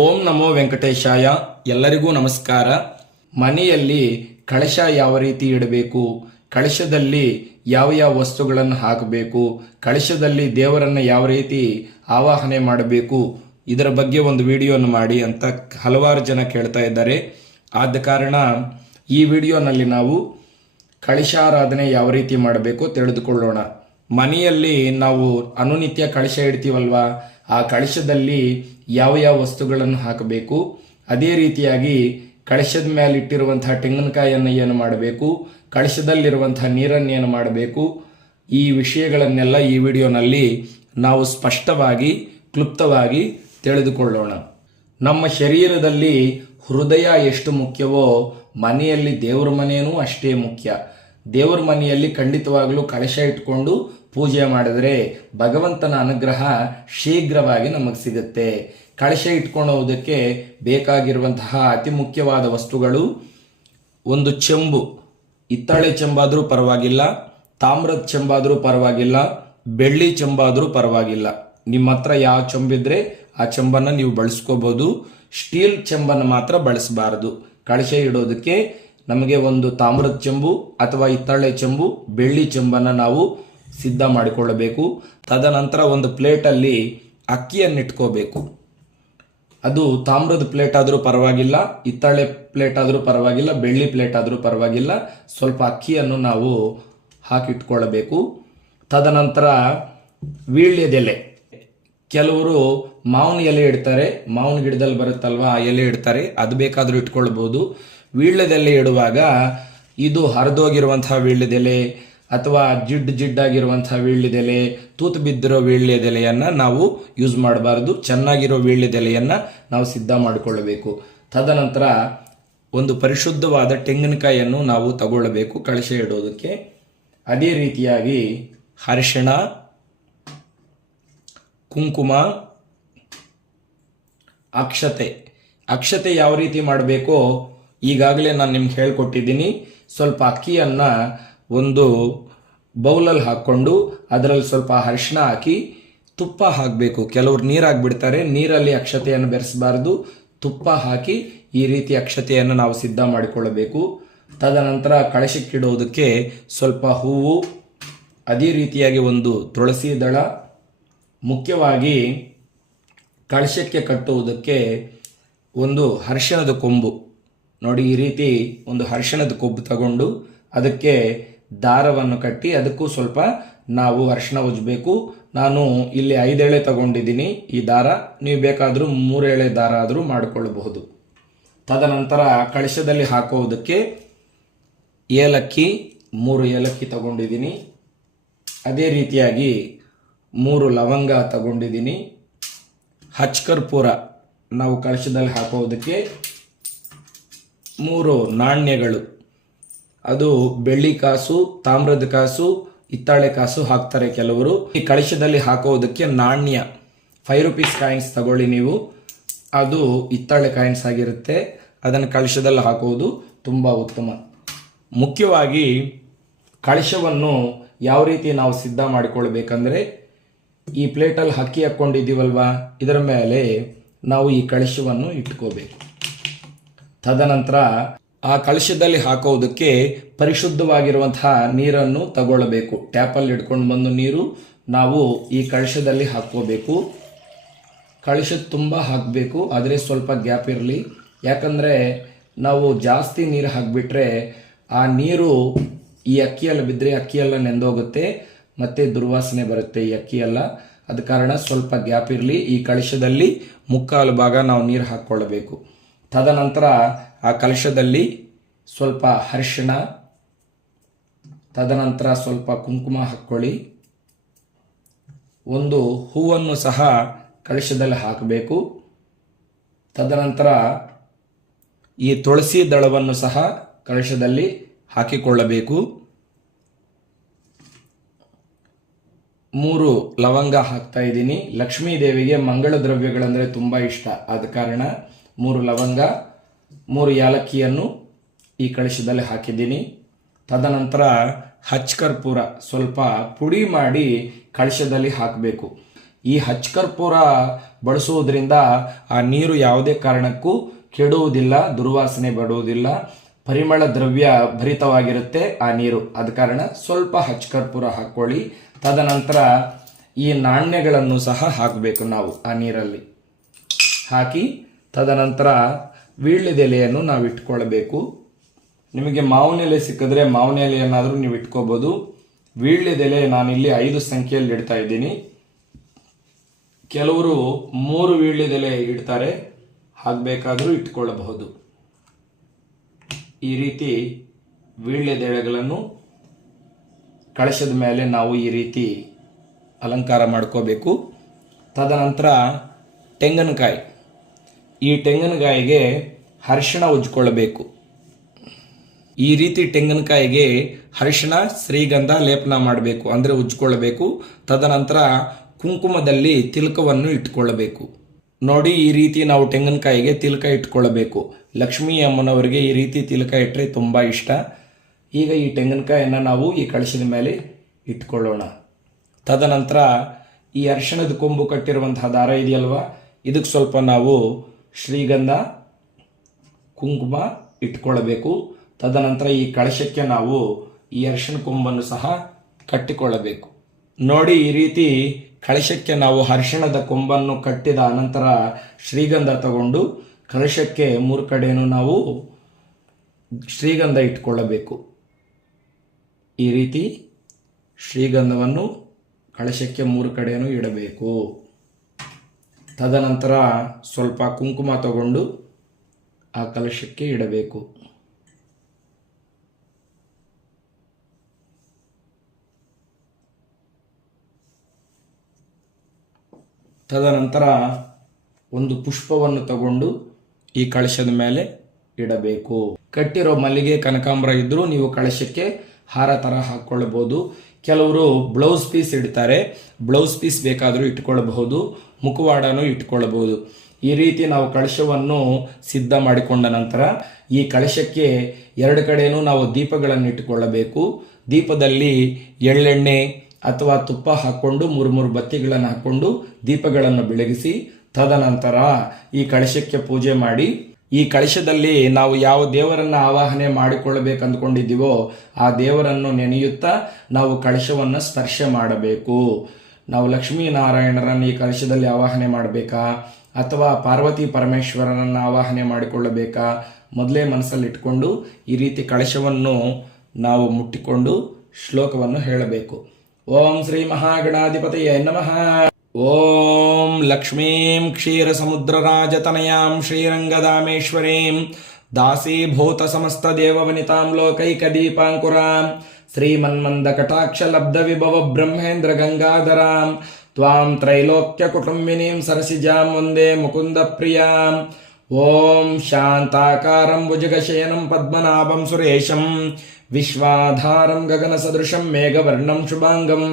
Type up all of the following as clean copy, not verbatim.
ಓಂ ನಮೋ ವೆಂಕಟೇಶಾಯ. ಎಲ್ಲರಿಗೂ ನಮಸ್ಕಾರ. ಮನೆಯಲ್ಲಿ ಕಳಶ ಯಾವ ರೀತಿ ಇಡಬೇಕು, ಕಳಶದಲ್ಲಿ ಯಾವ ಯಾವ ವಸ್ತುಗಳನ್ನು ಹಾಕಬೇಕು, ಕಳಶದಲ್ಲಿ ದೇವರನ್ನು ಯಾವ ರೀತಿ ಆವಾಹನೆ ಮಾಡಬೇಕು, ಇದರ ಬಗ್ಗೆ ಒಂದು ವಿಡಿಯೋನ ಮಾಡಿ ಅಂತ ಹಲವಾರು ಜನ ಕೇಳ್ತಾ ಇದ್ದಾರೆ. ಆದ ಕಾರಣ ಈ ವಿಡಿಯೋನಲ್ಲಿ ನಾವು ಕಳಶಾರಾಧನೆ ಯಾವ ರೀತಿ ಮಾಡಬೇಕು ತಿಳಿದುಕೊಳ್ಳೋಣ. ಮನೆಯಲ್ಲಿ ನಾವು ಅನುನಿತ್ಯ ಕಳಶ ಇಡ್ತೀವಲ್ವಾ, ಆ ಕಳಶದಲ್ಲಿ ಯಾವ ಯಾವ ವಸ್ತುಗಳನ್ನು ಹಾಕಬೇಕು, ಅದೇ ರೀತಿಯಾಗಿ ಕಳಶದ ಮೇಲೆ ಇಟ್ಟಿರುವಂತಹ ತೆಂಗಿನಕಾಯಿಯನ್ನು ಏನು ಮಾಡಬೇಕು, ಕಳಶದಲ್ಲಿರುವಂತಹ ನೀರನ್ನು ಏನು ಮಾಡಬೇಕು, ಈ ವಿಷಯಗಳನ್ನೆಲ್ಲ ಈ ವಿಡಿಯೋನಲ್ಲಿ ನಾವು ಸ್ಪಷ್ಟವಾಗಿ ಕ್ಲುಪ್ತವಾಗಿ ತಿಳಿದುಕೊಳ್ಳೋಣ. ನಮ್ಮ ಶರೀರದಲ್ಲಿ ಹೃದಯ ಎಷ್ಟು ಮುಖ್ಯವೋ ಮನೆಯಲ್ಲಿ ದೇವರ ಮನೆಯೂ ಅಷ್ಟೇ ಮುಖ್ಯ. ದೇವರ ಮನೆಯಲ್ಲಿ ಖಂಡಿತವಾಗಲೂ ಕಳಶ ಇಟ್ಕೊಂಡು ಪೂಜೆ ಮಾಡಿದರೆ ಭಗವಂತನ ಅನುಗ್ರಹ ಶೀಘ್ರವಾಗಿ ನಮಗೆ ಸಿಗುತ್ತೆ. ಕಳಶ ಇಟ್ಕೊಳ್ಳೋದಕ್ಕೆ ಬೇಕಾಗಿರುವಂತಹ ಅತಿ ಮುಖ್ಯವಾದ ವಸ್ತುಗಳು, ಒಂದು ಚೆಂಬು, ಹಿತ್ತಾಳೆ ಚೆಂಬಾದರೂ ಪರವಾಗಿಲ್ಲ, ತಾಮ್ರದ ಚೆಂಬಾದರೂ ಪರವಾಗಿಲ್ಲ, ಬೆಳ್ಳಿ ಚೆಂಬಾದರೂ ಪರವಾಗಿಲ್ಲ. ನಿಮ್ಮ ಹತ್ರ ಯಾವ ಚೆಂಬಿದ್ರೆ ಆ ಚೆಂಬನ್ನು ನೀವು ಬಳಸ್ಕೋಬಹುದು. ಸ್ಟೀಲ್ ಚೆಂಬನ್ನು ಮಾತ್ರ ಬಳಸಬಾರದು. ಕಳಶ ಇಡೋದಕ್ಕೆ ನಮಗೆ ಒಂದು ತಾಮ್ರದ ಚೆಂಬು ಅಥವಾ ಹಿತ್ತಾಳೆ ಚೆಂಬು, ಬೆಳ್ಳಿ ಚೆಂಬನ್ನು ನಾವು ಸಿದ್ಧ ಮಾಡಿಕೊಳ್ಳಬೇಕು. ತದನಂತರ ಒಂದು ಪ್ಲೇಟಲ್ಲಿ ಅಕ್ಕಿಯನ್ನು ಇಟ್ಕೋಬೇಕು. ಅದು ತಾಮ್ರದ ಪ್ಲೇಟ್ ಆದರೂ ಪರವಾಗಿಲ್ಲ, ಹಿತ್ತಾಳೆ ಪ್ಲೇಟ್ ಆದರೂ ಪರವಾಗಿಲ್ಲ, ಬೆಳ್ಳಿ ಪ್ಲೇಟ್ ಆದರೂ ಪರವಾಗಿಲ್ಲ. ಸ್ವಲ್ಪ ಅಕ್ಕಿಯನ್ನು ನಾವು ಹಾಕಿಟ್ಕೊಳ್ಳಬೇಕು. ತದನಂತರ ವೀಳ್ಯದೆಲೆ, ಕೆಲವರು ಮಾವಿನ ಎಲೆ ಇಡ್ತಾರೆ, ಮಾವಿನ ಗಿಡದಲ್ಲಿ ಬರುತ್ತಲ್ವ ಆ ಎಲೆ ಇಡ್ತಾರೆ, ಅದು ಬೇಕಾದರೂ ಇಟ್ಕೊಳ್ಬಹುದು. ವೀಳ್ಯದೆಲೆ ಇಡುವಾಗ ಇದು ಹರಿದೋಗಿರುವಂತಹ ವೀಳ್ಯದೆಲೆ ಅಥವಾ ಜಿಡ್ಡಾಗಿರುವಂತಹ ವೀಳ್ಯದೆಲೆ, ತೂತು ಬಿದ್ದಿರೋ ವೀಳ್ಯದೆಲೆಯನ್ನು ನಾವು ಯೂಸ್ ಮಾಡಬಾರದು. ಚೆನ್ನಾಗಿರೋ ವೀಳ್ಯದೆಲೆಯನ್ನು ನಾವು ಸಿದ್ಧ ಮಾಡಿಕೊಳ್ಳಬೇಕು. ತದನಂತರ ಒಂದು ಪರಿಶುದ್ಧವಾದ ತೆಂಗಿನಕಾಯಿಯನ್ನು ನಾವು ತಗೊಳ್ಳಬೇಕು ಕಳಶ ಇಡೋದಕ್ಕೆ. ಅದೇ ರೀತಿಯಾಗಿ ಅರಿಶಿಣ, ಕುಂಕುಮ, ಅಕ್ಷತೆ ಯಾವ ರೀತಿ ಮಾಡಬೇಕೋ ಈಗಾಗಲೇ ನಾನು ನಿಮ್ಗೆ ಹೇಳ್ಕೊಟ್ಟಿದ್ದೀನಿ. ಸ್ವಲ್ಪ ಅಕ್ಕಿಯನ್ನು ಒಂದು ಬೌಲಲ್ಲಿ ಹಾಕ್ಕೊಂಡು ಅದರಲ್ಲಿ ಸ್ವಲ್ಪ ಅರಿಶಿಣ ಹಾಕಿ ತುಪ್ಪ ಹಾಕಬೇಕು. ಕೆಲವರು ನೀರು ಹಾಕ್ಬಿಡ್ತಾರೆ, ನೀರಲ್ಲಿ ಅಕ್ಷತೆಯನ್ನು ಬೆರೆಸಬಾರ್ದು. ತುಪ್ಪ ಹಾಕಿ ಈ ರೀತಿ ಅಕ್ಷತೆಯನ್ನು ನಾವು ಸಿದ್ಧ ಮಾಡಿಕೊಳ್ಳಬೇಕು. ತದನಂತರ ಕಳಶಕ್ಕಿಡೋದಕ್ಕೆ ಸ್ವಲ್ಪ ಹೂವು, ಅದೇ ರೀತಿಯಾಗಿ ಒಂದು ತುಳಸಿ ದಳ, ಮುಖ್ಯವಾಗಿ ಕಳಶಕ್ಕೆ ಕಟ್ಟುವುದಕ್ಕೆ ಒಂದು ಅರಿಶಿಣದ ಕೊಂಬು ನೋಡಿ, ಈ ರೀತಿ ಒಂದು ಅರಿಶಿಣದ ಕೊಂಬು ತಗೊಂಡು ಅದಕ್ಕೆ ದಾರವನ್ನು ಕಟ್ಟಿ ಅದಕ್ಕೂ ಸ್ವಲ್ಪ ನಾವು ಅರಿಶಿಣ ಉಜ್ಜಬೇಕು. ನಾನು ಇಲ್ಲಿ 5 ಎಳೆ ತಗೊಂಡಿದ್ದೀನಿ ಈ ದಾರ, ನೀವು ಬೇಕಾದರೂ 3 ಎಳೆ ದಾರ ಆದರೂ ಮಾಡಿಕೊಳ್ಳಬಹುದು. ತದನಂತರ ಕಳಶದಲ್ಲಿ ಹಾಕೋದಕ್ಕೆ ಏಲಕ್ಕಿ, 3 ಏಲಕ್ಕಿ ತಗೊಂಡಿದ್ದೀನಿ. ಅದೇ ರೀತಿಯಾಗಿ 3 ಲವಂಗ ತಗೊಂಡಿದ್ದೀನಿ. ಹಚ್ಕರ್ಪೂರ ನಾವು ಕಳಶದಲ್ಲಿ ಹಾಕೋದಕ್ಕೆ 3 ನಾಣ್ಯಗಳು, ಅದು ಬೆಳ್ಳಿ ಕಾಸು, ತಾಮ್ರದ ಕಾಸು, ಹಿತ್ತಾಳೆ ಕಾಸು ಹಾಕ್ತಾರೆ ಕೆಲವರು. ಈ ಕಳಶದಲ್ಲಿ ಹಾಕೋದಕ್ಕೆ ನಾಣ್ಯ 5 ರೂಪೀಸ್ ಕಾಯಿನ್ಸ್ ತಗೊಳ್ಳಿ ನೀವು, ಅದು ಹಿತ್ತಾಳೆ ಕಾಯಿನ್ಸ್ ಆಗಿರುತ್ತೆ. ಅದನ್ನು ಕಳಶದಲ್ಲಿ ಹಾಕೋದು ತುಂಬ ಉತ್ತಮ. ಮುಖ್ಯವಾಗಿ ಕಳಶವನ್ನು ಯಾವ ರೀತಿ ನಾವು ಸಿದ್ಧ ಮಾಡಿಕೊಳ್ಬೇಕಂದ್ರೆ, ಈ ಪ್ಲೇಟಲ್ಲಿ ಅಕ್ಕಿ ಹಾಕ್ಕೊಂಡಿದ್ದೀವಲ್ವಾ, ಇದರ ಮೇಲೆ ನಾವು ಈ ಕಳಶವನ್ನು ಇಟ್ಕೋಬೇಕು. ತದನಂತರ ಆ ಕಳಶದಲ್ಲಿ ಹಾಕೋದಕ್ಕೆ ಪರಿಶುದ್ಧವಾಗಿರುವಂತಹ ನೀರನ್ನು ತಗೊಳ್ಳಬೇಕು. ಟ್ಯಾಪಲ್ಲಿ ಹಿಡ್ಕೊಂಡು ಬಂದು ನೀರು ನಾವು ಈ ಕಳಶದಲ್ಲಿ ಹಾಕ್ಕೋಬೇಕು. ಕಳಶದ ತುಂಬ ಹಾಕಬೇಕು, ಆದರೆ ಸ್ವಲ್ಪ ಗ್ಯಾಪ್ ಇರಲಿ. ಯಾಕಂದರೆ ನಾವು ಜಾಸ್ತಿ ನೀರು ಹಾಕಿಬಿಟ್ರೆ ಆ ನೀರು ಈ ಅಕ್ಕಿಯೆಲ್ಲ ಬಿದ್ದರೆ ಅಕ್ಕಿಯೆಲ್ಲ ನೆಂದೋಗುತ್ತೆ, ಮತ್ತು ದುರ್ವಾಸನೆ ಬರುತ್ತೆ ಈ ಅಕ್ಕಿಯೆಲ್ಲ. ಆದ ಕಾರಣ ಸ್ವಲ್ಪ ಗ್ಯಾಪ್ ಇರಲಿ. ಈ ಕಳಶದಲ್ಲಿ ಮುಕ್ಕಾಲು ಭಾಗ ನಾವು ನೀರು ಹಾಕ್ಕೊಳ್ಳಬೇಕು. ತದನಂತರ ಆ ಕಲಶದಲ್ಲಿ ಸ್ವಲ್ಪ ಅರಿಶಿಣ, ತದನಂತರ ಸ್ವಲ್ಪ ಕುಂಕುಮ ಹಾಕ್ಕೊಳ್ಳಿ. ಒಂದು ಹೂವನ್ನು ಸಹ ಕಲಶದಲ್ಲಿ ಹಾಕಬೇಕು. ತದನಂತರ ಈ ತುಳಸಿ ದಳವನ್ನು ಸಹ ಕಲಶದಲ್ಲಿ ಹಾಕಿಕೊಳ್ಳಬೇಕು. 3 ಲವಂಗ ಹಾಕ್ತಾ ಇದ್ದೀನಿ. ಲಕ್ಷ್ಮೀ ದೇವಿಗೆ ಮಂಗಳ ದ್ರವ್ಯಗಳಂದರೆ ತುಂಬ ಇಷ್ಟ, ಆದ ಕಾರಣ 3 ಲವಂಗ, 3 ಯಾಲಕ್ಕಿಯನ್ನು ಈ ಕಳಶದಲ್ಲಿ ಹಾಕಿದ್ದೀನಿ. ತದನಂತರ ಹಚ್ಕರ್ಪೂರ ಸ್ವಲ್ಪ ಪುಡಿ ಮಾಡಿ ಕಳಶದಲ್ಲಿ ಹಾಕಬೇಕು. ಈ ಹಚ್ಕರ್ಪೂರ ಬಳಸುವುದರಿಂದ ಆ ನೀರು ಯಾವುದೇ ಕಾರಣಕ್ಕೂ ಕೆಡುವುದಿಲ್ಲ, ದುರ್ವಾಸನೆ ಬರುವುದಿಲ್ಲ, ಪರಿಮಳ ದ್ರವ್ಯ ಭರಿತವಾಗಿರುತ್ತೆ ಆ ನೀರು. ಆದ ಕಾರಣ ಸ್ವಲ್ಪ ಹಚ್ಕರ್ಪೂರ ಹಾಕ್ಕೊಳ್ಳಿ. ತದನಂತರ ಈ ನಾಣ್ಯಗಳನ್ನು ಸಹ ಹಾಕಬೇಕು ನಾವು ಆ ನೀರಲ್ಲಿ ಹಾಕಿ. ತದನಂತರ ವೀಳ್ಯದೆಲೆಯನ್ನು ನಾವು ಇಟ್ಕೊಳ್ಬೇಕು. ನಿಮಗೆ ಮಾವಿನ ಎಲೆ ಸಿಕ್ಕಿದ್ರೆ ಮಾವಿನ ಎಲೆಯನ್ನಾದರೂ ನೀವು ಇಟ್ಕೋಬಹುದು. ವೀಳ್ಯದೆಲೆ ನಾನಿಲ್ಲಿ 5 ಸಂಖ್ಯೆಯಲ್ಲಿ ಇಡ್ತಾ ಇದ್ದೀನಿ. ಕೆಲವರು 3 ವೀಳ್ಯದೆಲೆ ಇಡ್ತಾರೆ, ಹಾಗಬೇಕಾದರೂ ಇಟ್ಕೊಳ್ಳಬಹುದು. ಈ ರೀತಿ ವೀಳ್ಯದೆಲೆಗಳನ್ನು ಕಳಶದ ಮೇಲೆ ನಾವು ಈ ರೀತಿ ಅಲಂಕಾರ ಮಾಡ್ಕೋಬೇಕು. ತದನಂತರ ತೆಂಗಿನಕಾಯಿ, ಈ ತೆಂಗಿನಕಾಯಿಗೆ ಅರಿಶಿಣ ಉಜ್ಕೊಳ್ಬೇಕು. ಈ ರೀತಿ ತೆಂಗಿನಕಾಯಿಗೆ ಅರಿಶಿಣ ಶ್ರೀಗಂಧ ಲೇಪನ ಮಾಡಬೇಕು, ಅಂದರೆ ಉಜ್ಕೊಳ್ಬೇಕು. ತದನಂತರ ಕುಂಕುಮದಲ್ಲಿ ತಿಲಕವನ್ನು ಇಟ್ಕೊಳ್ಬೇಕು. ನೋಡಿ, ಈ ರೀತಿ ನಾವು ತೆಂಗಿನಕಾಯಿಗೆ ತಿಲಕ ಇಟ್ಕೊಳ್ಬೇಕು. ಲಕ್ಷ್ಮೀ ಅಮ್ಮನವರಿಗೆ ಈ ರೀತಿ ತಿಲಕ ಇಟ್ಟರೆ ತುಂಬ ಇಷ್ಟ. ಈಗ ಈ ತೆಂಗಿನಕಾಯಿಯನ್ನು ನಾವು ಈ ಕಳಶದ ಮೇಲೆ ಇಟ್ಕೊಳ್ಳೋಣ. ತದನಂತರ ಈ ಅರಿಶಿಣದ ಕೊಂಬು ಕಟ್ಟಿರುವಂತಹ ದಾರ ಇದೆಯಲ್ವಾ, ಇದಕ್ಕೆ ಸ್ವಲ್ಪ ನಾವು ಶ್ರೀಗಂಧ ಕುಂಕುಮ ಇಟ್ಕೊಳ್ಬೇಕು. ತದನಂತರ ಈ ಕಳಶಕ್ಕೆ ನಾವು ಈ ಅರಿಶಿಣ ಕೊಂಬನ್ನು ಸಹ ಕಟ್ಟಿಕೊಳ್ಳಬೇಕು. ನೋಡಿ, ಈ ರೀತಿ ಕಳಶಕ್ಕೆ ನಾವು ಅರಿಶಿಣದ ಕೊಂಬನ್ನು ಕಟ್ಟಿದ ಅನಂತರ ಶ್ರೀಗಂಧ ತಗೊಂಡು ಕಳಶಕ್ಕೆ 3 ಕಡೆನೂ ನಾವು ಶ್ರೀಗಂಧ ಇಟ್ಕೊಳ್ಳಬೇಕು. ಈ ರೀತಿ ಶ್ರೀಗಂಧವನ್ನು ಕಳಶಕ್ಕೆ 3 ಕಡೆನೂ ಇಡಬೇಕು. ತದನಂತರ ಸ್ವಲ್ಪ ಕುಂಕುಮ ತಗೊಂಡು ಆ ಕಲಶಕ್ಕೆ ಇಡಬೇಕು. ತದನಂತರ ಒಂದು ಪುಷ್ಪವನ್ನು ತಗೊಂಡು ಈ ಕಳಶದ ಮೇಲೆ ಇಡಬೇಕು. ಕಟ್ಟಿರೋ ಮಲ್ಲಿಗೆ ಕನಕಾಂಬರ ಇದ್ರೂ ನೀವು ಕಳಶಕ್ಕೆ ಹಾರ ಥರ ಹಾಕ್ಕೊಳ್ಬಹುದು. ಕೆಲವರು ಬ್ಲೌಸ್ ಪೀಸ್ ಇಡ್ತಾರೆ, ಬ್ಲೌಸ್ ಪೀಸ್ ಬೇಕಾದರೂ ಇಟ್ಕೊಳ್ಬಹುದು, ಮುಖವಾಡನೂ ಇಟ್ಕೊಳ್ಬಹುದು. ಈ ರೀತಿ ನಾವು ಕಳಶವನ್ನು ಸಿದ್ಧ ಮಾಡಿಕೊಂಡ ನಂತರ ಈ ಕಳಶಕ್ಕೆ 2 ಕಡೆನೂ ನಾವು ದೀಪಗಳನ್ನು ಇಟ್ಟುಕೊಳ್ಳಬೇಕು. ದೀಪದಲ್ಲಿ ಎಳ್ಳೆಣ್ಣೆ ಅಥವಾ ತುಪ್ಪ ಹಾಕ್ಕೊಂಡು 3 ಬತ್ತಿಗಳನ್ನು ಹಾಕ್ಕೊಂಡು ದೀಪಗಳನ್ನು ಬೆಳಗಿಸಿ ತದನಂತರ ಈ ಕಳಶಕ್ಕೆ ಪೂಜೆ ಮಾಡಿ, ಈ ಕಳಶದಲ್ಲಿ ನಾವು ಯಾವ ದೇವರನ್ನ ಆವಾಹನೆ ಮಾಡಿಕೊಳ್ಳಬೇಕು ಅಂದ್ಕೊಂಡಿದ್ದೀವೋ ಆ ದೇವರನ್ನು ನೆನೆಯುತ್ತಾ ನಾವು ಕಳಶವನ್ನು ಸ್ಪರ್ಶ ಮಾಡಬೇಕು. ನಾವು ಲಕ್ಷ್ಮೀನಾರಾಯಣರನ್ನು ಈ ಕಳಶದಲ್ಲಿ ಆವಾಹನೆ ಮಾಡಬೇಕಾ ಅಥವಾ ಪಾರ್ವತಿ ಪರಮೇಶ್ವರನನ್ನು ಆವಾಹನೆ ಮಾಡಿಕೊಳ್ಳಬೇಕಾ, ಮೊದಲೇ ಮನಸ್ಸಲ್ಲಿ ಇಟ್ಕೊಂಡು ಈ ರೀತಿ ಕಳಶವನ್ನು ನಾವು ಮುಟ್ಟಿಕೊಂಡು ಶ್ಲೋಕವನ್ನು ಹೇಳಬೇಕು. ಓಂ ಶ್ರೀ ಮಹಾಗಣಾಧಿಪತಯೇ ನಮಃ. ಓಂ ಲಕ್ಷ್ಮೀಂ ಕ್ಷೀರಸಮುದ್ರರಾಜತನಯಾಂ ಶ್ರೀರಂಗಧಾಮೇಶ್ವರೀಂ ದಾಸೀಭೂತ ಸಮಸ್ತ ದೇವವನಿತಾಂ ಲೋಕೈಕದೀಪಾಂಕುರಾಂ ಶ್ರೀಮನ್ಮಂದಕಟಾಕ್ಷಲಬ್ಧವಿಭವ ಬ್ರಹ್ಮೇಂದ್ರ ಗಂಗಾಧರಾಂ ತ್ವಾಂ ತ್ರೈಲೋಕ್ಯ ಕುಟುಂಬಿನೀಂ ಸರಸಿಜಾಂ ವಂದೇ ಮುಕುಂದ ಪ್ರಿಯಾಂ. ಓಂ ಶಾಂತಾಕಾರಂ ಭುಜಗಶಯನಂ ಪದ್ಮನಾಭಂ ಸುರೇಶಂ ವಿಶ್ವಾಧಾರಂ ಗಗನಸದೃಶಂ ಮೇಘವರ್ಣಂ ಶುಭಾಂಗಂ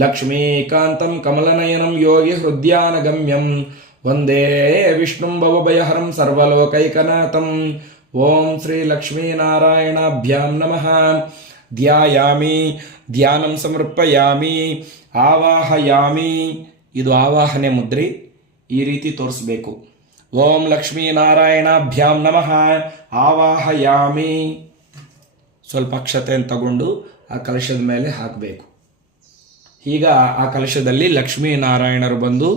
ಲಕ್ಷ್ಮೀಕಾಂತಂ ಕಮಲನಯನಂ ಯೋಗಿ ಹೃದಯಾನಗಮ್ಯಂ ವಂದೇ ವಿಷ್ಣುಂ ಭವಭಯಹರಂ ಸರ್ವಲೋಕೈಕನಾಥಂ. ಓಂ ಶ್ರೀ ಲಕ್ಷ್ಮೀನಾರಾಯಣಾಭ್ಯಾಂ ನಮಃ. ಧ್ಯಾಯಾಮಿ, ಧ್ಯಾನಂ ಸಮರ್ಪಯಾಮಿ, ಆವಾಹಯಾಮಿ. ಇದು ಆವಾಹನೆ ಮುದ್ರೆ, ಈ ರೀತಿ ತೋರಿಸಬೇಕು. ಓಂ ಲಕ್ಷ್ಮೀನಾರಾಯಣಾಭ್ಯಾಂ ನಮಃ, ಆವಾಹಯಾಮಿ. ಸ್ವಲ್ಪ ಅಕ್ಷತೆಯನ್ನು ತಗೊಂಡು ಆ ಕಲಶದ ಮೇಲೆ ಹಾಕಬೇಕು. ಈಗ ಆ ಕಲಶದಲ್ಲಿ ಲಕ್ಷ್ಮೀನಾರಾಯಣರು ಬಂದು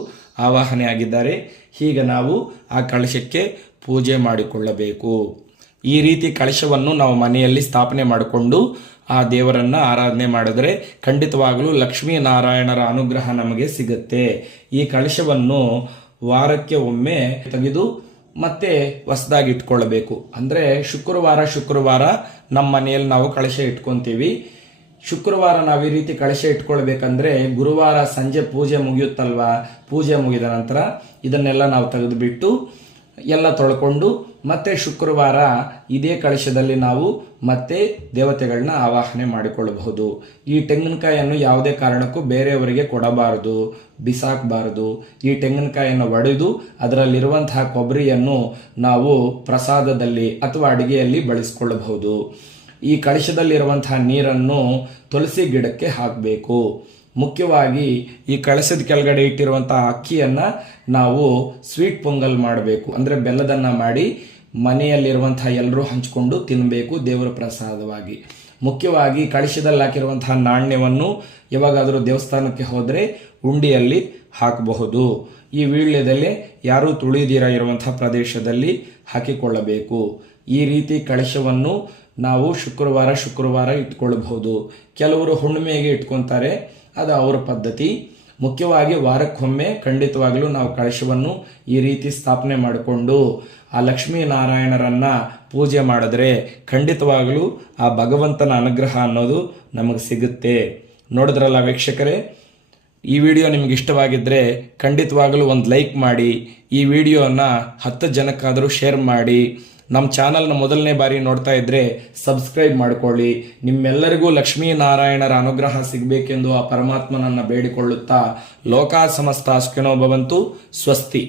ಆವಾಹನೆ ಆಗಿದ್ದಾರೆ. ಹೀಗೆ ನಾವು ಆ ಕಲಶಕ್ಕೆ ಪೂಜೆ ಮಾಡಿಕೊಳ್ಳಬೇಕು. ಈ ರೀತಿ ಕಲಶವನ್ನು ನಾವು ಮನೆಯಲ್ಲಿ ಸ್ಥಾಪನೆ ಮಾಡಿಕೊಂಡು ಆ ದೇವರನ್ನು ಆರಾಧನೆ ಮಾಡಿದರೆ ಖಂಡಿತವಾಗಲೂ ಲಕ್ಷ್ಮೀನಾರಾಯಣರ ಅನುಗ್ರಹ ನಮಗೆ ಸಿಗುತ್ತೆ. ಈ ಕಲಶವನ್ನು ವಾರಕ್ಕೆ ಒಮ್ಮೆ ತೆಗೆದು ಮತ್ತೆ ಹೊಸದಾಗಿ ಇಟ್ಕೊಳ್ಬೇಕು. ಅಂದರೆ ಶುಕ್ರವಾರ ನಮ್ಮ ಮನೆಯಲ್ಲಿ ನಾವು ಕಳಶ ಇಟ್ಕೊಂತೀವಿ. ಶುಕ್ರವಾರ ನಾವು ಈ ರೀತಿ ಕಳಶ ಇಟ್ಕೊಳ್ಬೇಕಂದ್ರೆ ಗುರುವಾರ ಸಂಜೆ ಪೂಜೆ ಮುಗಿಯುತ್ತಲ್ವಾ, ಪೂಜೆ ಮುಗಿದ ನಂತರ ಇದನ್ನೆಲ್ಲ ನಾವು ತೆಗೆದುಬಿಟ್ಟು ಎಲ್ಲ ತೊಳ್ಕೊಂಡು ಮತ್ತೆ ಶುಕ್ರವಾರ ಇದೇ ಕಳಶದಲ್ಲಿ ನಾವು ಮತ್ತೆ ದೇವತೆಗಳನ್ನ ಆವಾಹನೆ ಮಾಡಿಕೊಳ್ಳಬಹುದು. ಈ ತೆಂಗಿನಕಾಯಿಯನ್ನು ಯಾವುದೇ ಕಾರಣಕ್ಕೂ ಬೇರೆಯವರಿಗೆ ಕೊಡಬಾರದು, ಬಿಸಾಕಬಾರದು. ಈ ತೆಂಗಿನಕಾಯಿಯನ್ನು ಒಡೆದು ಅದರಲ್ಲಿರುವಂತಹ ಕೊಬ್ಬರಿಯನ್ನು ನಾವು ಪ್ರಸಾದದಲ್ಲಿ ಅಥವಾ ಅಡಿಗೆಯಲ್ಲಿ ಬಳಸಿಕೊಳ್ಳಬಹುದು. ಈ ಕಳಶದಲ್ಲಿರುವಂತಹ ನೀರನ್ನು ತುಳಸಿ ಗಿಡಕ್ಕೆ ಹಾಕಬೇಕು. ಮುಖ್ಯವಾಗಿ ಈ ಕಳಸದ ಕೆಳಗಡೆ ಇಟ್ಟಿರುವಂತಹ ಅಕ್ಕಿಯನ್ನ ನಾವು ಸ್ವೀಟ್ ಪೊಂಗಲ್ ಮಾಡಬೇಕು, ಅಂದ್ರೆ ಬೆಲ್ಲದನ್ನ ಮಾಡಿ ಮನೆಯಲ್ಲಿರುವಂತಹ ಎಲ್ಲರೂ ಹಂಚಿಕೊಂಡು ತಿನ್ನಬೇಕು ದೇವರ ಪ್ರಸಾದವಾಗಿ. ಮುಖ್ಯವಾಗಿ ಕಳಶದಲ್ಲಿ ಹಾಕಿರುವಂತಹ ನಾಣ್ಯವನ್ನು ಯಾವಾಗಾದರೂ ದೇವಸ್ಥಾನಕ್ಕೆ ಹೋದರೆ ಉಂಡಿಯಲ್ಲಿ ಹಾಕಬಹುದು. ಈ ವೀಳ್ಯದಲ್ಲಿ ಯಾರೂ ತುಳಿದಿರ ಇರುವಂತಹ ಪ್ರದೇಶದಲ್ಲಿ ಹಾಕಿಕೊಳ್ಳಬೇಕು. ಈ ರೀತಿ ಕಳಶವನ್ನು ನಾವು ಶುಕ್ರವಾರ ಇಟ್ಕೊಳ್ಬಹುದು. ಕೆಲವರು ಹುಣ್ಣಿಮೆಗೆ ಇಟ್ಕೊಂತಾರೆ, ಅದು ಅವರ ಪದ್ಧತಿ. ಮುಖ್ಯವಾಗಿ ವಾರಕ್ಕೊಮ್ಮೆ ಖಂಡಿತವಾಗಲೂ ನಾವು ಕಳಶವನ್ನು ಈ ರೀತಿ ಸ್ಥಾಪನೆ ಮಾಡಿಕೊಂಡು ಆ ಲಕ್ಷ್ಮೀನಾರಾಯಣರನ್ನ ಪೂಜೆ ಮಾಡಿದ್ರೆ ಖಂಡಿತವಾಗಲೂ ಆ ಭಗವಂತನ ಅನುಗ್ರಹ ಅನ್ನೋದು ನಮಗೆ ಸಿಗುತ್ತೆ. ನೋಡಿದ್ರಲ್ಲ ವೀಕ್ಷಕರೇ, ಈ ವಿಡಿಯೋ ನಿಮ್ಗೆ ಇಷ್ಟವಾಗಿದ್ದರೆ ಖಂಡಿತವಾಗಲೂ ಒಂದು ಲೈಕ್ ಮಾಡಿ, ಈ ವಿಡಿಯೋನ 10 ಜನಕ್ಕಾದರೂ ಶೇರ್ ಮಾಡಿ. ನಮ್ಮ ಚಾನಲ್ನ ಮೊದಲನೇ ಬಾರಿ ನೋಡ್ತಾ ಇದ್ರೆ ಸಬ್ಸ್ಕ್ರೈಬ್ ಮಾಡ್ಕೊಳ್ಳಿ. ನಿಮ್ಮೆಲ್ಲರಿಗೂ ಲಕ್ಷ್ಮೀನಾರಾಯಣರ ಅನುಗ್ರಹ ಸಿಗಬೇಕೆಂದು ಆ ಪರಮಾತ್ಮನನ್ನ ಬೇಡಿಕೊಳ್ಳುತ್ತಾ ಲೋಕಾ ಸಮಸ್ತ ಸುಖಿನೋ ಭವಂತು. ಸ್ವಸ್ತಿ.